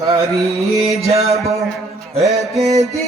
হারিয়ে যাব একদিন।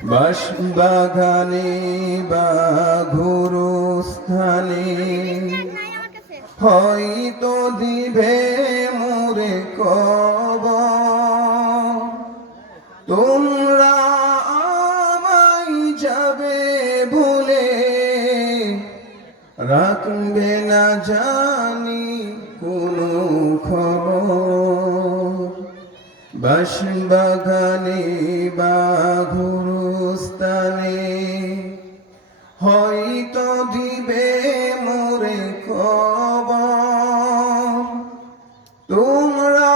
বাস বাগানে বা ঘুরু স্থানে হয়তো দিবে মোরে কব তোমরা আমায় যাবে বলে রাখবে না জানি কোনো খবর। বাস বাগানে বা ঘুরুস্তানে হয়তো দিবে মোরে খবর। তোমরা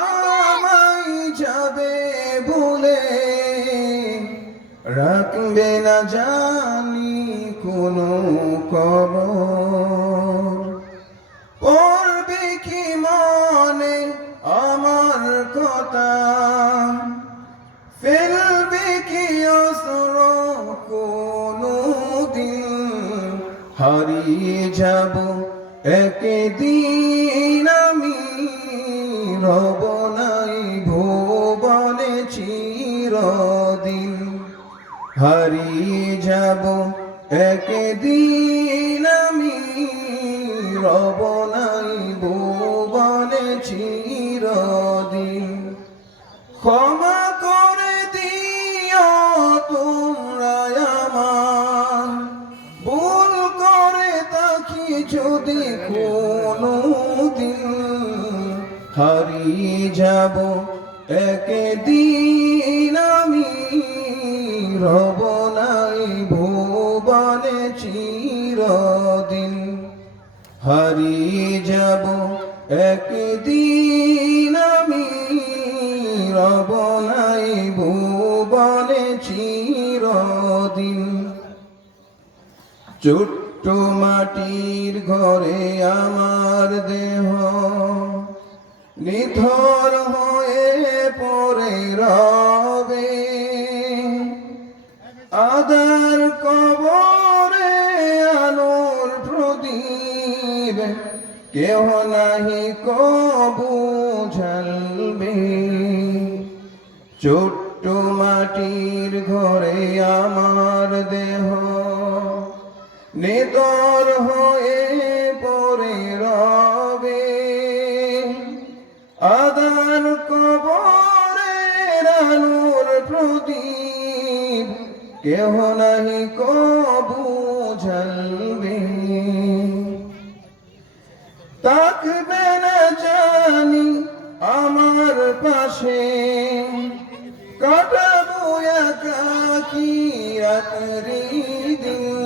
আমায় যাবে বলে রাখবে না জানি কোনো খবর। হারিয়ে যাব, একদিন আমি রব নাই ভুবনে চিরদিন। হারিয়ে যাব, একদিন আমি রব নাই ভুবনে চিরদিন। ক্ষমা যদি কোনো দিন হারিয়ে যাব, একদিন আমি রব নাই ভুবনে চিরদিন। হারিয়ে যাব, একদিন আমি রব নাই ভুবনে চিরদিন। ছোট্ট মাটির ঘরে আমার দেহ নিথর হয়ে পড়ে রবে। আদার কবরে আলোর প্রদীপ, কেহ নাহি কবু ঝালবে। ছোট্ট মাটির ঘরে আমার দেহ নেতর হয়ে পড়ে রবে। আদার কবরের আলোর প্রদীপ, কেহ নাহি কবু ঝলবে তাকবে না জানি আমার পাশে, কাটাবো একাকি রাত্রি দিন।